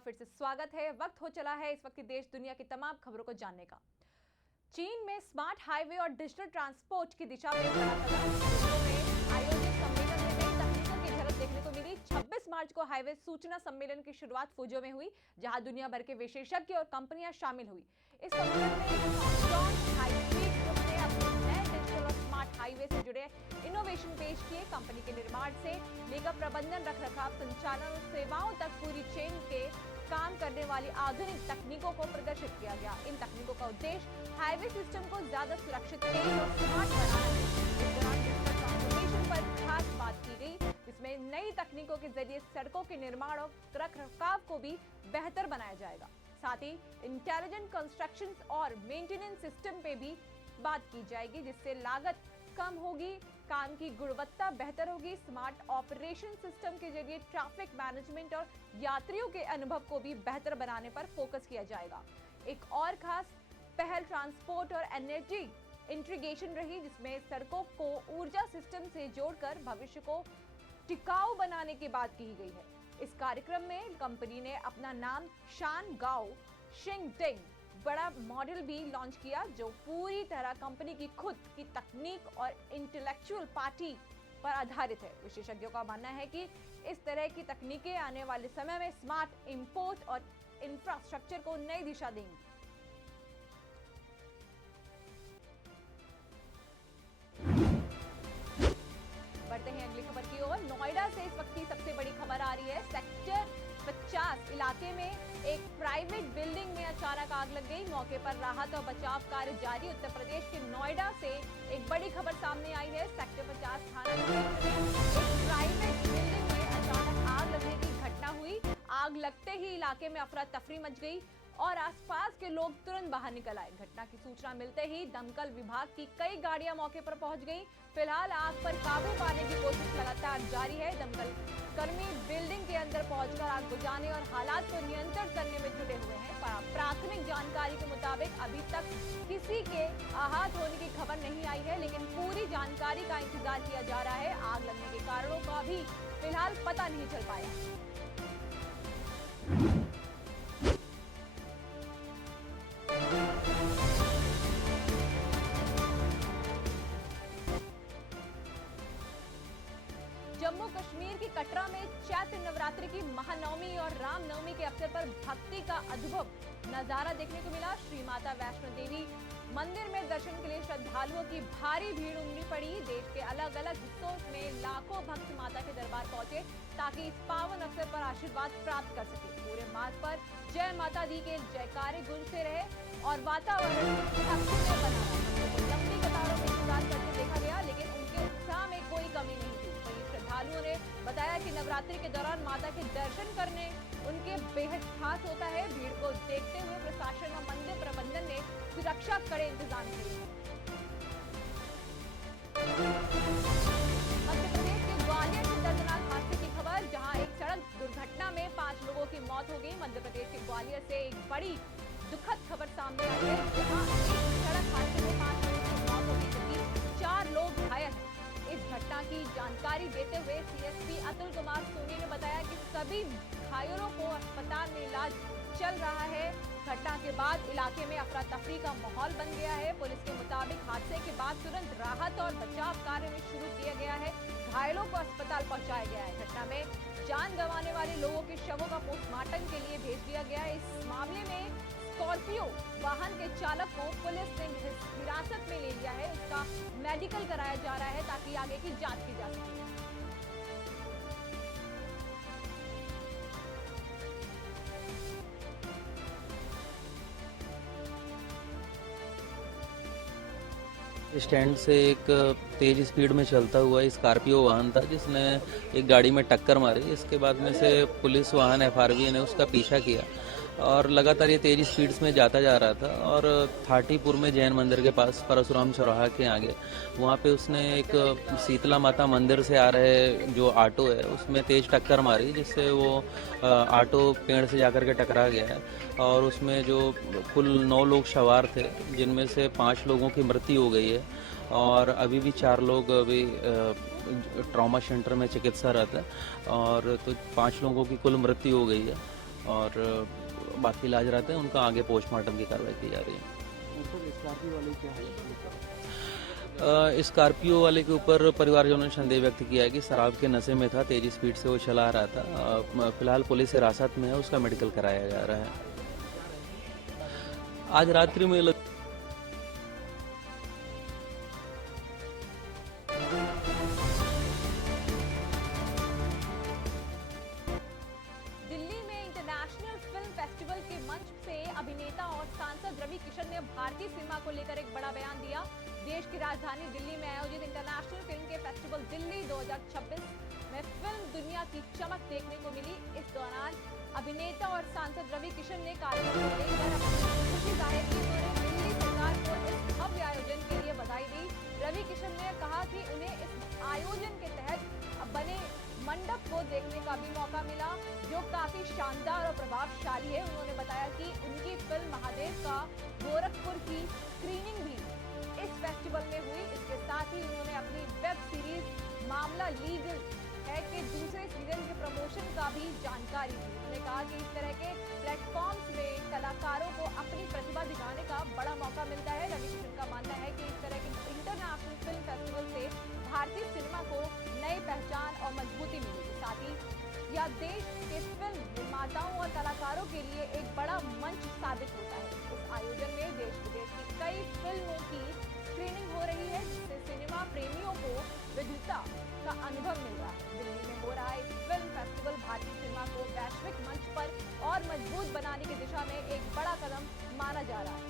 बार फिर से स्वागत है। वक्त हो चला है इस वक्त की देश दुनिया की तमाम खबरों को जानने का। चीन में स्मार्ट हाईवे और डिजिटल ट्रांसपोर्ट की दिशा में आयोजित सम्मेलन में नई तकनीकों की झलक देखने को मिली। 26 मार्च को हाईवे सूचना सम्मेलन की शुरुआत फुजियो में हुई, जहां दुनिया भर के विशेषज्ञ और कंपनियां शामिल हुई। इस सम्मेलन में स्मार्ट हाईवे से जुड़े इनोवेशन पेश किए। कंपनी के निर्माण से लेकर प्रबंधन, रखरखाव, संचालन और सेवाओं तक पूरी चेन के काम करने वाली आधुनिक तकनीकों को प्रदर्शित किया गया। इन तकनीकों का उद्देश्य हाईवे सिस्टम को ज्यादा सुरक्षित, तेज और स्मार्ट बनाना है। इस दौरान डिजिटल ट्रांसफॉर्मेशन पर खास बात की गई, जिसमें नई तकनीकों के जरिए सड़कों के निर्माण और रखरखाव को भी बेहतर बनाया जाएगा। साथ ही इंटेलिजेंट कंस्ट्रक्शन और मेंटेनेंस सिस्टम पे भी बात की जाएगी, जिससे लागत कम होगी, काम की गुणवत्ता बेहतर होगी। स्मार्ट ऑपरेशन सिस्टम के जरिए ट्रैफिक मैनेजमेंट और यात्रियों के अनुभव को भी बेहतर बनाने पर फोकस किया जाएगा। एक और खास पहल ट्रांसपोर्ट और एनर्जी इंटीग्रेशन रही, जिसमें सड़कों को ऊर्जा सिस्टम से जोड़कर भविष्य को टिकाऊ बनाने की बात की गई है। इस कार्यक्रम में कंपनी ने अपना नाम शानगाओ शिंगटिंग बड़ा मॉडल भी लॉन्च किया, जो पूरी तरह कंपनी की खुद की तकनीक और इंटेलेक्चुअल पार्टी पर आधारित है। विशेषज्ञों का मानना है कि इस तरह की तकनीकें आने वाले समय में स्मार्ट इंपोर्ट और इंफ्रास्ट्रक्चर को नई दिशा देंगी। बढ़ते हैं अगली खबर की ओर। नोएडा से इस वक्त की सबसे बड़ी खबर आ रही है। सेक्टर 50 इलाके में एक प्राइवेट बिल्डिंग में अचानक आग लग गई। मौके पर राहत और बचाव कार्य जारी। उत्तर प्रदेश के नोएडा से एक बड़ी खबर सामने आई है। सेक्टर 50 थाना क्षेत्र में एक प्राइवेट बिल्डिंग में अचानक आग लगने की घटना हुई। आग लगते ही इलाके में अफरा तफरी मच गई और आसपास के लोग तुरंत बाहर निकल आए। घटना की सूचना मिलते ही दमकल विभाग की कई गाड़ियां मौके पर पहुंच गईं। फिलहाल आग पर काबू पाने की कोशिश लगातार जारी है। दमकल कर्मी बिल्डिंग के अंदर पहुंचकर आग बुझाने और हालात को नियंत्रण करने में जुटे हुए हैं। प्राथमिक जानकारी के मुताबिक अभी तक किसी के आहत होने की खबर नहीं आई है, लेकिन पूरी जानकारी का इंतजार किया जा रहा है। आग लगने के कारणों का भी फिलहाल पता नहीं चल पाया। जम्मू कश्मीर की कटरा में चैत्र नवरात्रि की महानवमी और रामनवमी के अवसर पर भक्ति का अद्भुत नजारा देखने को मिला। श्री माता वैष्णो देवी मंदिर में दर्शन के लिए श्रद्धालुओं की भारी भीड़ उमड़ी पड़ी। देश के अलग अलग हिस्सों में लाखों भक्त माता के दरबार पहुंचे, ताकि इस पावन अवसर पर आशीर्वाद प्राप्त कर सके। पूरे मार्ग पर जय माता दी के जयकारे गूंजते रहे और वातावरण भक्तिमय बना रहा। लंबी कतारों में इंतजार करते देखा गया, लेकिन उनके उत्साह में कोई कमी नहीं थी। श्रद्धालुओं ने बताया कि नवरात्रि के दौरान माता के दर्शन करने उनके बेहद खास होता है। भीड़ को देखते हुए प्रशासन और मंदिर प्रबंधन ने सुरक्षा कड़े इंतजाम किए हैं। मध्य प्रदेश के ग्वालियर से दर्दनाक हादसे की खबर, जहां एक सड़क दुर्घटना में 5 लोगों की मौत हो गई। मध्य प्रदेश के ग्वालियर से एक बड़ी दुखद खबर सामने आई है, जहां एक सड़क हादसे में 5 लोगों की मौत हो गई, जबकि 4 लोग घायल हैं। इस घटना की जानकारी देते हुए सीएसपी अतुल कुमार सोनी ने बताया कि सभी घायलों को अस्पताल में इलाज चल रहा है। घटना के बाद इलाके में अफरा तफरी का माहौल बन गया है। पुलिस के मुताबिक हादसे के बाद तुरंत राहत और बचाव कार्य में शुरू किया गया है। घायलों को अस्पताल पहुंचाया गया है। घटना में जान गंवाने वाले लोगों के शवों का पोस्टमार्टम के लिए भेज दिया गया है। इस मामले में स्कॉर्पियो वाहन के चालक को पुलिस ने हिरासत में ले लिया है। उसका मेडिकल कराया जा रहा है, ताकि आगे की जांच की जा सके। स्टैंड से एक तेज स्पीड में चलता हुआ स्कॉर्पियो वाहन था, जिसने एक गाड़ी में टक्कर मारी। इसके बाद में से पुलिस वाहन एफआरवी ने उसका पीछा किया और लगातार ये तेज स्पीड्स में जाता जा रहा था। और थाटीपुर में जैन मंदिर के पास परशुराम चौराहा के आगे वहाँ पे उसने एक शीतला माता मंदिर से आ रहे जो ऑटो है उसमें तेज टक्कर मारी, जिससे वो ऑटो पेड़ से जाकर के टकरा गया है। और उसमें जो कुल 9 लोग सवार थे, जिनमें से 5 लोगों की मृत्यु हो गई है और अभी भी 4 लोग अभी ट्रॉमा सेंटर में चिकित्सारत है। और तो 5 लोगों की कुल मृत्यु हो गई है। और बाकी लाजराते हैं, उनका आगे पोस्टमार्टम की कार्रवाई की जा रही है। स्कॉर्पियो वाले के ऊपर परिवारजनों ने संदेह व्यक्त किया है कि शराब के नशे में था, तेजी स्पीड से वो चला रहा था। फिलहाल पुलिस हिरासत में है, उसका मेडिकल कराया जा रहा है। आज रात्रि में दिल्ली में इंटरनेशनल फिल्म फेस्टिवल के मंच से अभिनेता और सांसद रवि किशन ने भारतीय सिनेमा को लेकर एक बड़ा बयान दिया। देश की राजधानी दिल्ली में आयोजित इंटरनेशनल फिल्म के फेस्टिवल दिल्ली 2026 में फिल्म दुनिया की चमक देखने को मिली। इस दौरान अभिनेता और सांसद रवि किशन ने कार्यक्रम को लेकर अपनी खुशी जाहिर की। उन्होंने दिल्ली सरकार को इस भव्य आयोजन के लिए बधाई दी। रवि किशन ने कहा कि उन्हें इस आयोजन के तहत बने मंडप को देखने का भी मौका मिला, जो काफी शानदार और प्रभावशाली है। उन्होंने बताया कि उनकी फिल्म महादेव का गोरखपुर की स्क्रीनिंग भी इस फेस्टिवल में हुई। इसके साथ ही उन्होंने अपनी वेब सीरीज मामला लीगल है के दूसरे सीजन के प्रमोशन का भी जानकारी दी। उन्होंने कहा कि इस तरह के प्लेटफॉर्म्स में कलाकारों को अपनी प्रतिभा दिखाने का बड़ा मौका मिलता है। रवि किशन का मानना है कि इस तरह के इंटरनेशनल फिल्म फेस्टिवल से भारतीय सिनेमा को नई पहचान और मजबूती मिलेगी। साथ ही यह देश के फिल्म निर्माताओं और कलाकारों के लिए एक बड़ा मंच साबित होता है। इस आयोजन में देश विदेश की कई फिल्मों की स्क्रीनिंग हो रही है, जिससे सिनेमा प्रेमियों को विविधता का अनुभव मिल रहा है। दिल्ली में हो रहा इस फिल्म फेस्टिवल भारतीय सिनेमा को वैश्विक मंच पर और मजबूत बनाने की दिशा में एक बड़ा कदम माना जा रहा है।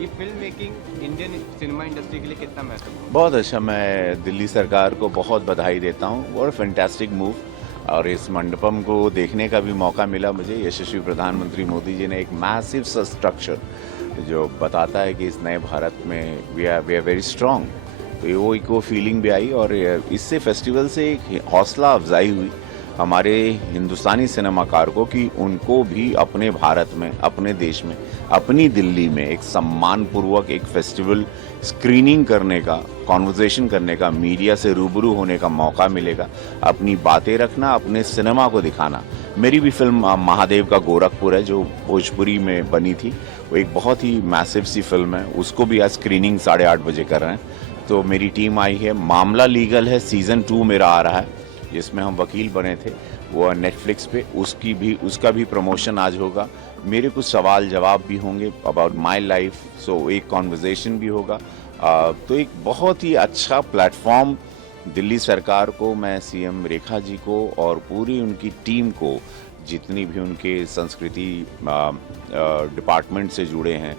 ये film making Indian cinema industry के लिए कितना महत्वपूर्ण है? बहुत अच्छा, मैं दिल्ली सरकार को बहुत बधाई देता हूँ। और फैंटास्टिक मूव, और इस मंडपम को देखने का भी मौका मिला मुझे। यशस्वी प्रधानमंत्री मोदी जी ने एक मैसिव सा स्ट्रक्चर जो बताता है कि इस नए भारत में वी आर वेरी स्ट्रांग, तो वो एक वो फीलिंग भी आई। और इससे फेस्टिवल से एक हौसला अफजाई हुई हमारे हिंदुस्तानी सिनेमाकार को कि उनको भी अपने भारत में, अपने देश में, अपनी दिल्ली में एक सम्मानपूर्वक एक फेस्टिवल स्क्रीनिंग करने का, कॉन्वर्सेशन करने का, मीडिया से रूबरू होने का मौका मिलेगा। अपनी बातें रखना, अपने सिनेमा को दिखाना। मेरी भी फिल्म महादेव का गोरखपुर है, जो भोजपुरी में बनी थी। वो एक बहुत ही मैसिव सी फिल्म है, उसको भी आज स्क्रीनिंग 8:30 बजे कर रहे हैं। तो मेरी टीम आई है। मामला लीगल है, सीज़न 2 मेरा आ रहा है, जिसमें हम वकील बने थे, वो नेटफ्लिक्स पे, उसका भी प्रमोशन आज होगा। मेरे कुछ सवाल जवाब भी होंगे अबाउट माय लाइफ, सो एक कॉन्वर्सेशन भी होगा। तो एक बहुत ही अच्छा प्लेटफॉर्म दिल्ली सरकार को, मैं सीएम रेखा जी को और पूरी उनकी टीम को, जितनी भी उनके संस्कृति डिपार्टमेंट से जुड़े हैं,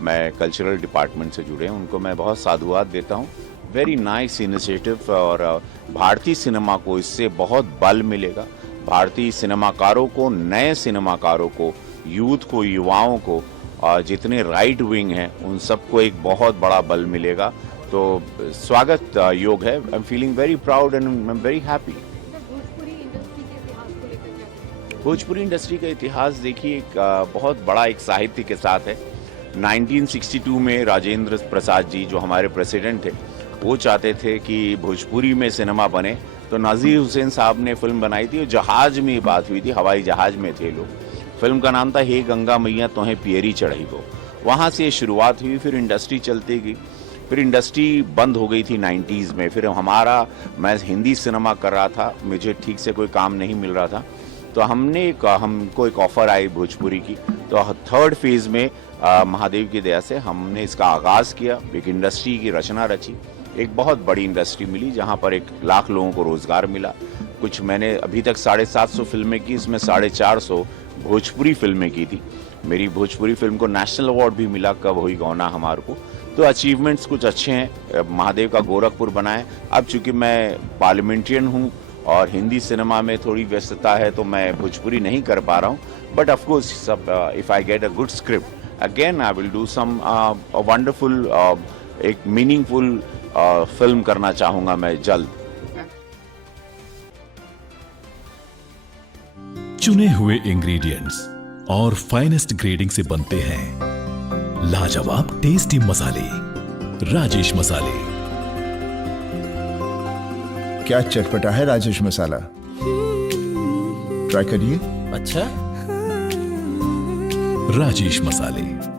मैं कल्चरल डिपार्टमेंट से जुड़े हैं, उनको मैं बहुत साधुवाद देता हूँ। वेरी नाइस इनिशिएटिव, और भारतीय सिनेमा को इससे बहुत बल मिलेगा। भारतीय सिनेमाकारों को, नए सिनेमाकारों को, यूथ को, युवाओं को, जितने राइट विंग हैं उन सबको एक बहुत बड़ा बल मिलेगा। तो स्वागत योग है। I am feeling very proud and I am very happy. Bhojpuri industry का इतिहास देखिए, एक बहुत बड़ा एक साहित्य के साथ है। 1962 में राजेंद्र प्रसाद जी, जो हमारे प्रेसिडेंट थे, वो चाहते थे कि भोजपुरी में सिनेमा बने, तो नाज़िर हुसैन साहब ने फिल्म बनाई थी। और जहाज में ये बात हुई थी, हवाई जहाज में थे लोग। फिल्म का नाम था हे गंगा मैया तोहें पियरी चढ़ी हो। वहाँ से ये शुरुआत हुई, फिर इंडस्ट्री चलती गई। फिर इंडस्ट्री बंद हो गई थी 90s में। फिर मैं हिंदी सिनेमा कर रहा था, मुझे ठीक से कोई काम नहीं मिल रहा था, तो हमको एक ऑफ़र आई भोजपुरी की। तो 3rd फेज़ में महादेव की दया से हमने इसका आगाज़ किया, एक इंडस्ट्री की रचना रची। एक बहुत बड़ी इंडस्ट्री मिली, जहाँ पर 1 लाख लोगों को रोज़गार मिला। कुछ मैंने अभी तक 750 फिल्में की, इसमें 450 भोजपुरी फिल्में की थी। मेरी भोजपुरी फिल्म को नेशनल अवार्ड भी मिला, कब हुई गौना हमार को। तो अचीवमेंट्स कुछ अच्छे हैं। महादेव का गोरखपुर बना है। अब चूंकि मैं पार्लियामेंट्रियन हूँ और हिंदी सिनेमा में थोड़ी व्यस्तता है, तो मैं भोजपुरी नहीं कर पा रहा हूँ। But of course if I get a good script again I will do some wonderful, एक मीनिंगफुल फिल्म करना चाहूँगा मैं जल्द। चुने हुए इंग्रेडिएंट्स और फाइनेस्ट ग्रेडिंग से बनते हैं लाजवाब टेस्टी मसाले, राजेश मसाले। क्या चटपटा है राजेश मसाला। ट्राई करिए। अच्छा। राजेश मसाले।